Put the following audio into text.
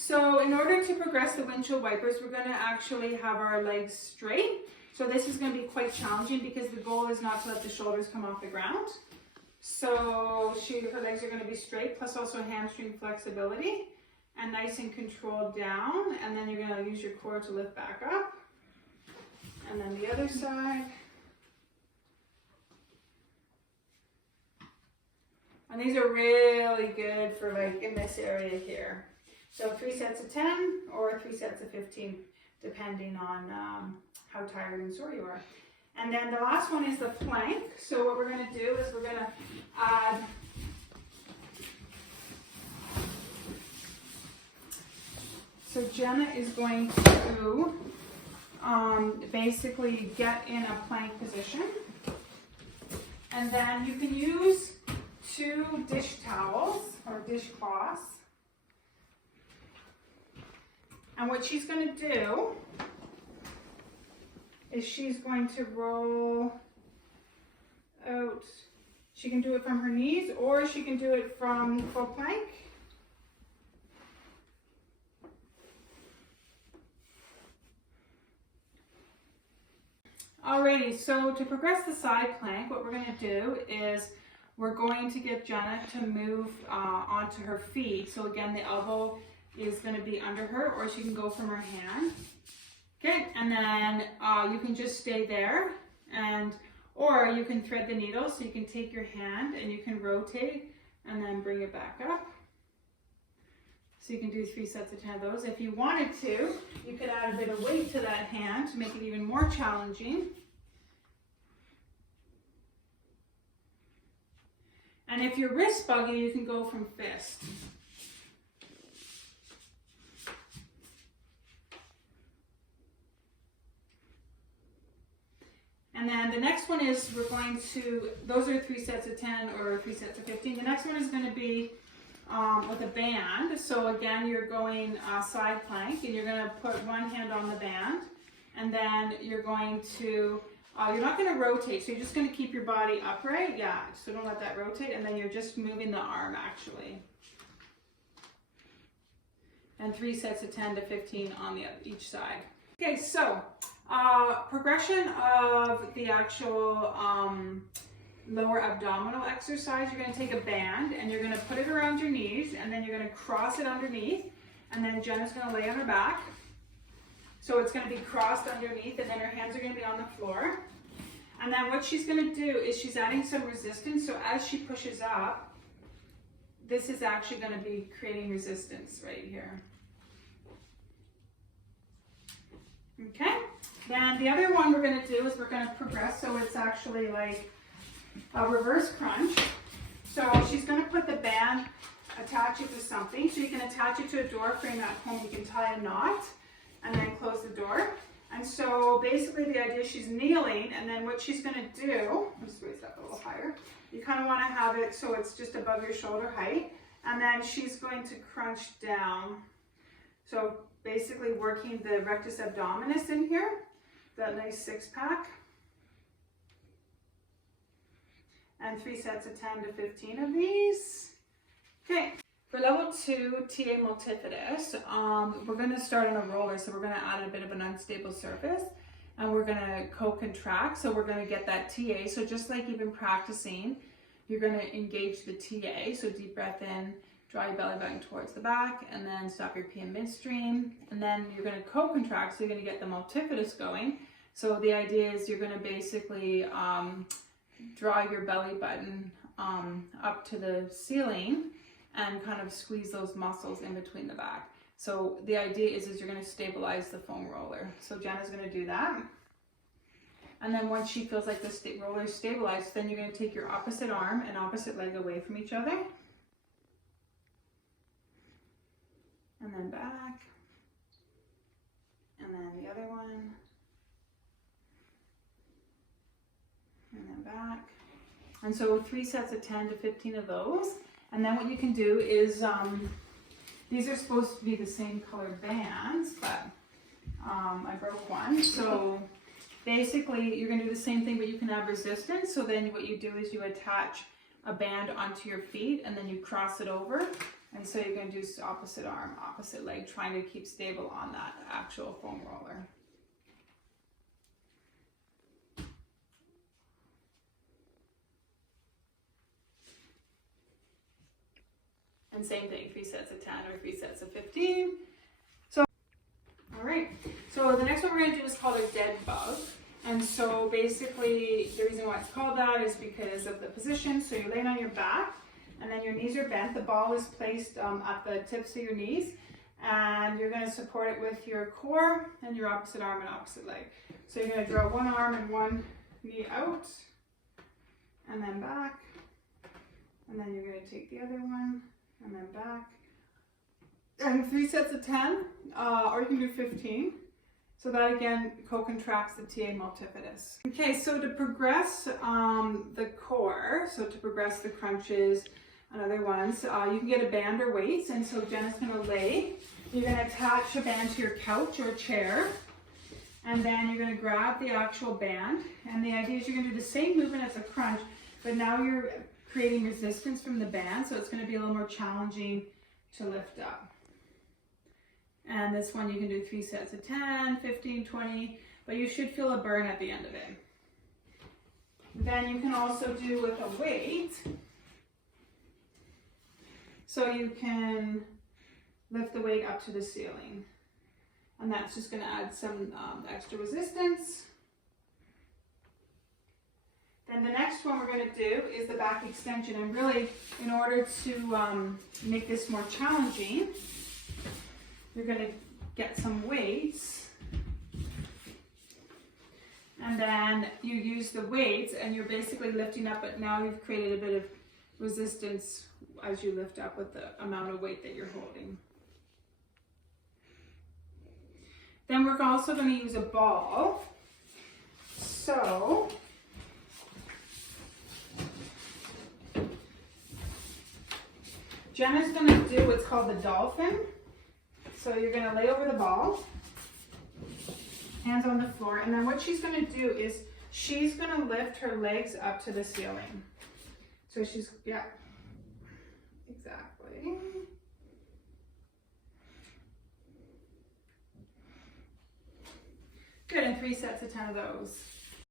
So in order to progress the windshield wipers, we're going to actually have our legs straight. So this is going to be quite challenging because the goal is not to let the shoulders come off the ground. So her legs are going to be straight, plus also hamstring flexibility, and nice and controlled down. And then you're going to use your core to lift back up. And then the other side. And these are really good for like in this area here. So 3 sets of 10 or 3 sets of 15, depending on how tired and sore you are. And then the last one is the plank. So what we're going to do is we're going to add so Jenna is going to basically get in a plank position. And then you can use 2 dish towels or dishcloths. And what she's going to do is she's going to roll out. She can do it from her knees or she can do it from full plank. Alrighty, so to progress the side plank, what we're going to do is we're going to get Jenna to move onto her feet. So again, the elbow is going to be under her, or she can go from her hand. Okay, and then you can just stay there, or you can thread the needle, so you can take your hand and you can rotate and then bring it back up. So you can do 3 sets of 10 of those. If you wanted to, you could add a bit of weight to that hand to make it even more challenging. And if you're wrist buggy, you can go from fist. And then the next one is we're going to, those are 3 sets of 10 or 3 sets of 15. The next one is going to be with a band. So again, you're going side plank, and you're going to put one hand on the band, and then you're going to, you're not going to rotate, so you're just going to keep your body upright. Yeah, so don't let that rotate, and then you're just moving the arm actually. And 3 sets of 10 to 15 on each side. Okay, so progression of the actual lower abdominal exercise. You're going to take a band and you're going to put it around your knees, and then you're going to cross it underneath, and then Jenna's going to lay on her back. So it's going to be crossed underneath, and then her hands are going to be on the floor. And then what she's going to do is she's adding some resistance. So as she pushes up, this is actually going to be creating resistance right here. Okay, then the other one we're going to do is we're going to progress, so it's actually like a reverse crunch. So she's going to put the band, attach it to something. So you can attach it to a door frame at home. You can tie a knot and then close the door. And so basically the idea is she's kneeling, and then what she's going to do, let's raise that a little higher. You kind of want to have it so it's just above your shoulder height. And then she's going to crunch down. So basically working the rectus abdominis in here, that nice 6-pack. And 3 sets of 10 to 15 of these. Okay, for level 2 TA multifidus, we're going to start on a roller, so we're going to add a bit of an unstable surface, and we're going to co-contract, so we're going to get that TA. So just like you've been practicing, you're going to engage the TA, so deep breath in, draw your belly button towards the back, and then stop your P in midstream, and then you're going to co-contract, so you're going to get the multifidus going. So the idea is you're going to basically draw your belly button up to the ceiling and kind of squeeze those muscles in between the back. So the idea is you're going to stabilize the foam roller. So Jenna's going to do that. And then once she feels like the roller is stabilized, then you're going to take your opposite arm and opposite leg away from each other. And then back. And then the other one. And then back. And so 3 sets of 10 to 15 of those. And then what you can do is, these are supposed to be the same colored bands, but I broke one. So basically you're going to do the same thing, but you can have resistance. So then what you do is you attach a band onto your feet, and then you cross it over, And so you're going to do opposite arm, opposite leg, trying to keep stable on that actual foam roller. And same thing, 3 sets of 10 or 3 sets of 15. So, all right. So the next one we're going to do is called a dead bug. And so basically the reason why it's called that is because of the position. So you're laying on your back and then your knees are bent. The ball is placed at the tips of your knees and you're going to support it with your core and your opposite arm and opposite leg. So you're going to draw one arm and one knee out and then back. And then you're going to take the other one and then back. And 3 sets of 10 or you can do 15. So that again co-contracts the TA multifidus. Okay, so to progress the core, so to progress the crunches and other ones, you can get a band or weights. And so Jenna's gonna lay. You're gonna attach a band to your couch or chair. And then you're gonna grab the actual band. And the idea is you're gonna do the same movement as a crunch, but now you're creating resistance from the band. So it's gonna be a little more challenging to lift up. And this one you can do 3 sets of 10, 15, 20, but you should feel a burn at the end of it. Then you can also do with a weight. So you can lift the weight up to the ceiling. And that's just going to add some extra resistance. Then the next one we're going to do is the back extension. And really, in order to make this more challenging, you're going to get some weights and then you use the weights and you're basically lifting up, but now you've created a bit of resistance as you lift up with the amount of weight that you're holding. Then we're also going to use a ball. So Jenna's going to do what's called the dolphin. So you're going to lay over the ball, hands on the floor, and then what she's going to do is she's going to lift her legs up to the ceiling. So she's, yeah, exactly. Good, and 3 sets of 10 of those.